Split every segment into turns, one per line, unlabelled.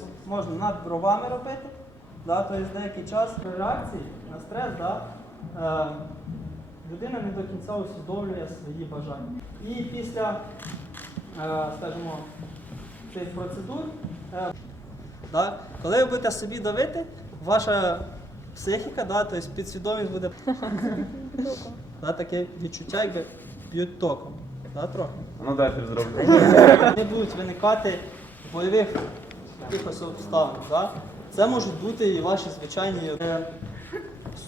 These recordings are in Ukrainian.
Тобто можна над бровами робити, да, тобто деякий час при реакції на стрес, да, е, людина не до кінця усвідомлює свої бажання. І після, е, скажімо, цих процедур, е, да, коли ви будете собі давити, ваша психіка, да, тобто підсвідомість буде да, таке відчуття, якби б'ють током. Да, трохи.
Ну дайте зроблю.
Не будуть виникати бойових якихось обставин. Да? Це можуть бути і ваші звичайні. Е,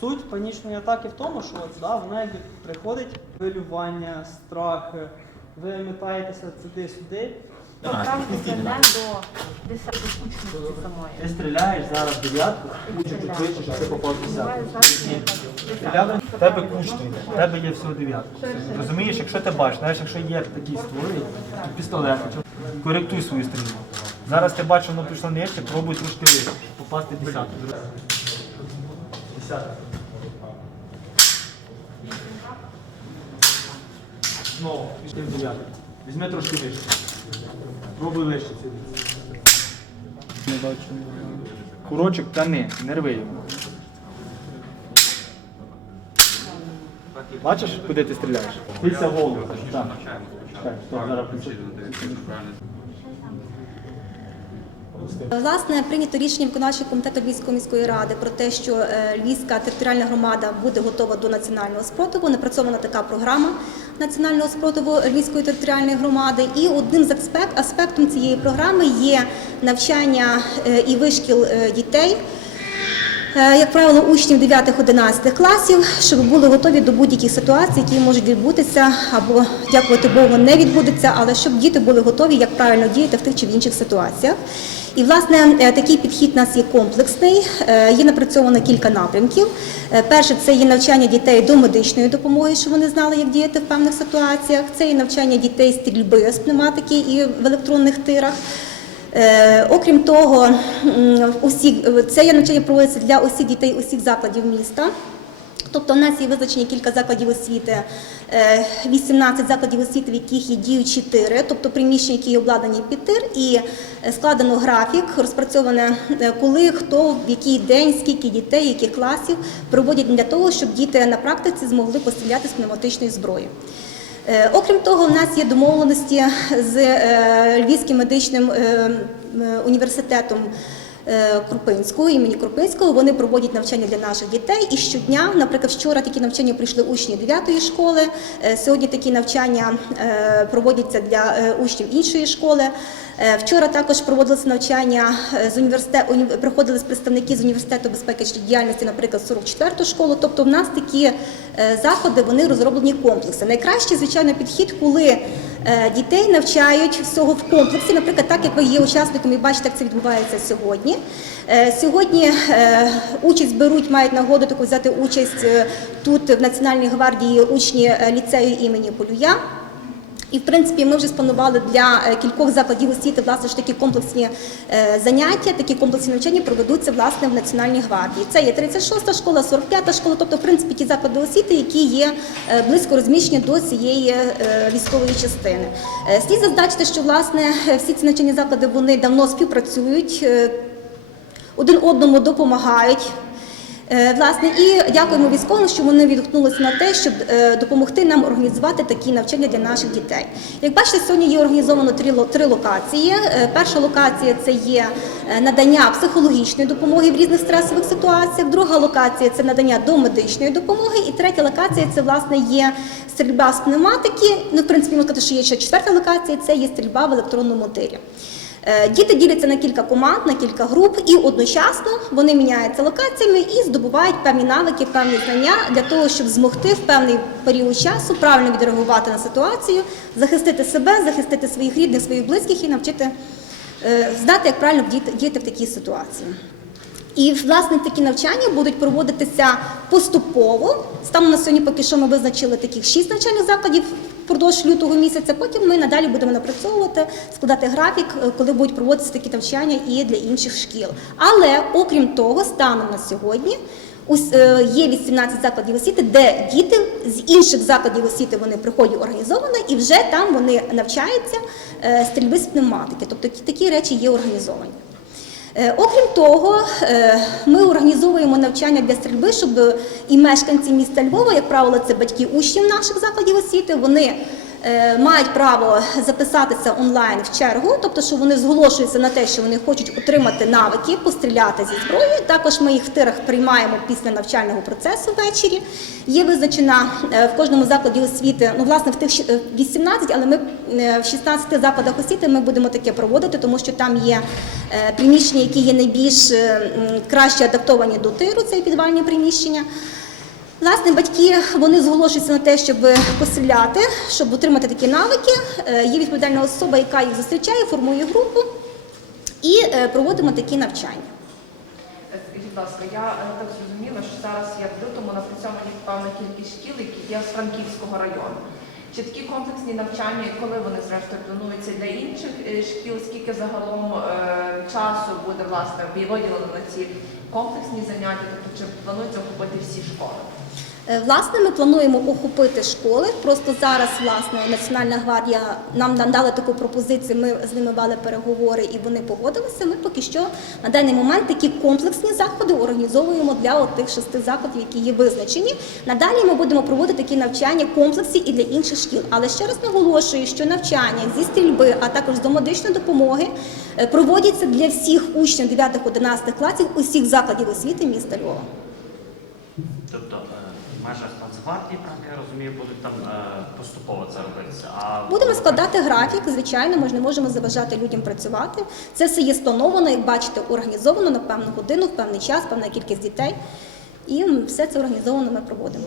Суть панічної атаки в тому, що да, вона якби приходить хвилювання, страх, е, ви метаєтеся туди-сюди.
Ставитися не до десятичності самої.
Ти стріляєш зараз дев'ятку, учиш швидше, щоб ти попав десятку. в тебе кучно йде, в тебе є всього дев'ятка. Розумієш, якщо ти бачиш, навіть якщо є такі створи, пістолет, коректуй свою стрільбу. Зараз ти бачиш, воно пішло нижче, пробуй трошки вище, попасти в десятку. Десятка. Знову, пішли в дев'ятку. Візьми трошки вище. Пробуй вище. Не бачу. Курочок тяни, не рви його. Бачиш, куди ти стріляєш? Пильця голову. Так. Так, зараз включу.
Власне, прийнято рішення виконавчого комітету Львівської міської ради про те, що е, Львівська територіальна громада буде готова до національного спротиву. Напрацьована така програма національного спротиву Львівської територіальної громади. І одним з аспект, аспектом цієї програми є навчання е, і вишкіл е, дітей. Як правило, учнів 9-11 класів, щоб були готові до будь-яких ситуацій, які можуть відбутися, або, дякувати Богу, не відбудуться, але щоб діти були готові, як правильно діяти в тих чи в інших ситуаціях. І, власне, е, такий підхід у нас є комплексний, е, є напрацьовано кілька напрямків. Е, Перше, це є навчання дітей до медичної допомоги, щоб вони знали, як діяти в певних ситуаціях. Це є навчання дітей стрільби з пневматики і в електронних тирах. Окрім того, усі, це є навчання проводиться для усіх дітей усіх закладів міста. Тобто в нас є визначені кілька закладів освіти, е, 18 закладів освіти, в яких є діючі тири, тобто приміщення, які є обладнані під тир, і е, складено графік, розпрацьоване, е, коли, хто, в який день, скільки дітей, яких класів проводять для того, щоб діти на практиці змогли постріляти з пневматичної зброї. Е, Окрім того, в нас є домовленості з е, Львівським медичним е, е, університетом е, Крупинського, імені Крупинського. Вони проводять навчання для наших дітей. І щодня, наприклад, вчора такі навчання прийшли учні 9 школи. е, Сьогодні такі навчання е, проводяться для е, учнів іншої школи. Е, Вчора також проводилися навчання е, з університету, приходили представники з університету безпеки діяльності, наприклад, 44-ту школу. Тобто, в нас такі е, заходи вони розроблені комплекси. Найкращий, звичайно, підхід, коли е, дітей навчають всього в комплексі, наприклад, так як ви є учасником і бачите, як це відбувається сьогодні. Е, Сьогодні е, участь беруть, мають нагоду таку взяти участь е, тут в Національній гвардії учні е, ліцею імені Полюя. І в принципі ми вже спланували для е, кількох закладів освіти власне ж такі комплексні е, заняття, такі комплексні навчання проведуться власне в Національній гвардії. Це є 36-та школа, 45-та школа, тобто в принципі ті заклади освіти, які є е, близько розміщені до цієї військової частини. Слід зазначити, що власне всі ці навчальні заклади вони давно співпрацюють, один одному допомагають. Е, Власне, і дякуємо військовим, що вони відгукнулися на те, щоб е, допомогти нам організувати такі навчання для наших дітей. Як бачите, сьогодні є організовано три, три локації. Е, Перша локація це є надання психологічної допомоги в різних стресових ситуаціях. Друга локація це надання домедичної допомоги. І третя локація це власне є стрільба з пневматики. Ну, в принципі, можна сказати, що є ще четверта локація це є стрільба в електронному тирі. Е, Діти діляться на кілька команд, на кілька груп, і одночасно вони міняються локаціями і здобувають певні навики, певні знання для того, щоб змогти в певний період часу правильно відреагувати на ситуацію, захистити себе, захистити своїх рідних, своїх близьких і навчити е, знати, як правильно діяти, в такій ситуації. І власне такі навчання будуть проводитися поступово. Станом на сьогодні, поки що ми визначили таких шість навчальних закладів впродовж лютого місяця. Потім ми надалі будемо напрацьовувати, складати графік, е, коли будуть проводитися такі навчання і для інших шкіл. Але окрім того, станом на сьогодні. е, є 18 закладів освіти, де діти з інших закладів освіти вони приходять організовано і вже там вони навчаються е, стрільби з пневматики. Тобто такі речі є організовані. Е, Окрім того, е, ми організовуємо навчання для стрільби, щоб і мешканці міста Львова, як правило, це батьки учнів наших закладів освіти, вони мають право записатися онлайн в чергу, тобто, що вони зголошуються на те, що вони хочуть отримати навики, постріляти зі зброєю. Також ми їх в тирах приймаємо після навчального процесу ввечері. Є визначена е, в кожному закладі освіти, ну власне в тих щ- е, 18, але ми е, в 16 закладах освіти ми будемо таке проводити, тому що там є е, приміщення, які є найбільш е, краще адаптовані до тиру, це підвальні приміщення. Власне, батьки вони зголошуються на те, щоб постріляти, щоб отримати такі навики. Е, Є відповідальна особа, яка їх зустрічає, формує групу і е, проводимо такі навчання.
Е, Скажіть, будь ласка, я так зрозуміла, що зараз є в лютому напрацьовані певна кількість шкіл, які є з Франківського району. Чи такі комплексні навчання, коли вони зрештою плануються для інших шкіл, скільки загалом часу буде власне виділено на ці комплексні заняття, тобто чи планується охопити всі школи?
Е, Власне, ми плануємо охопити школи. Просто зараз, власне, Національна гвардія нам надала таку пропозицію. Ми з ними вели переговори і вони погодилися. Ми поки що на даний момент такі комплексні заходи організовуємо для тих шести закладів, які є визначені. Надалі ми будемо проводити такі навчання комплексі і для інших шкіл. Але ще раз наголошую, що навчання зі стрільби, а також до медичної допомоги е, проводяться для всіх учнів 9-11 класів усіх закладів освіти міста Львова.
Тобто е, в межах Нацгвардії, я розумію, будуть там е, поступово це робитися. А
Будемо складати графік, звичайно, ми ж не можемо заважати людям працювати. Це все є сплановано, як бачите, організовано на певну годину, в певний час, певна кількість дітей. І все це організовано ми проводимо.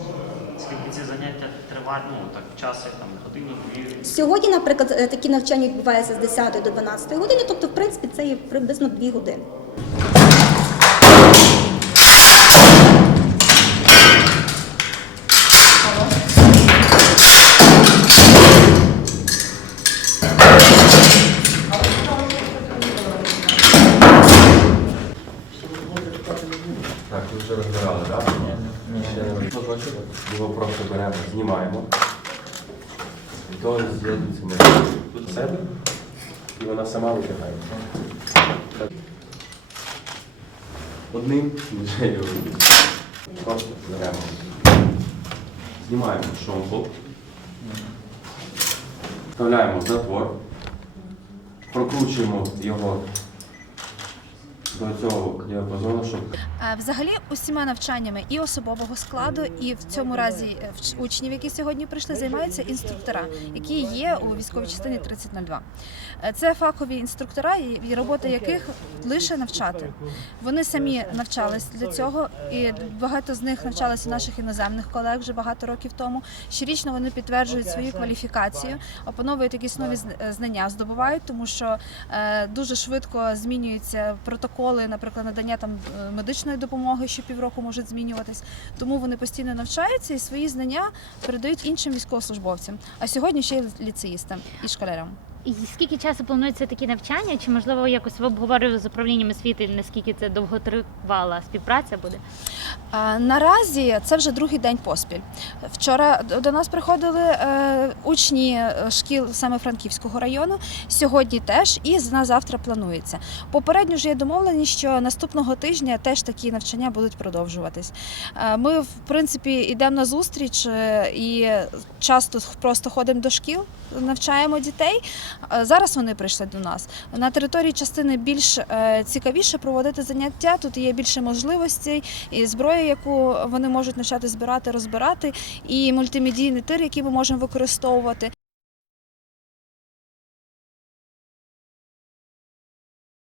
Скільки ці заняття тривають, ну так в часі, там годину, дві.
Сьогодні, наприклад, е, такі навчання відбуваються з 10 до 12 години, тобто, в принципі, це є приблизно 2 години.
Не. Його просто беремо, знімаємо. І то з'єднується ми себе, і вона сама витягає. Одним вже його просто беремо. Знімаємо шомпол. Вставляємо в затвор. Прокручуємо його цього діапазону, щоб
Взагалі, усіма навчаннями і особового складу, і в цьому разі е, учнів, які сьогодні прийшли, займаються інструктора, які є у військовій частині 3002. Е, Це фахові інструктора, і робота яких лише навчати. Вони самі навчались для цього, і багато з них навчалися наших іноземних колег вже багато років тому. Щорічно вони підтверджують свою кваліфікацію, опановують якісь нові е, знання, здобувають, тому що дуже швидко змінюються протоколи, наприклад, надання там е, медичної допомоги, що півроку можуть змінюватись. Тому вони постійно навчаються і свої знання передають іншим військовослужбовцям. А сьогодні ще й ліцеїстам і школярам.
І скільки часу планується такі навчання? Чи можливо якось ви обговорювали з управлінням освіти, наскільки це довготривала співпраця буде?
А, Наразі це вже другий день поспіль. Вчора до нас приходили е, учні е, шкіл саме Франківського району. Сьогодні теж і на завтра планується. Попередньо ж є домовленість, що наступного тижня теж такі навчання будуть продовжуватись. Е, Ми, в принципі, йдемо на зустріч е, і часто просто ходимо до шкіл, навчаємо дітей. Е, Зараз вони прийшли до нас. На території частини більш е, цікавіше проводити заняття. Тут є більше можливостей і зброя, яку вони можуть навчати збирати, розбирати, і мультимедійний тир, який ми можемо використовувати.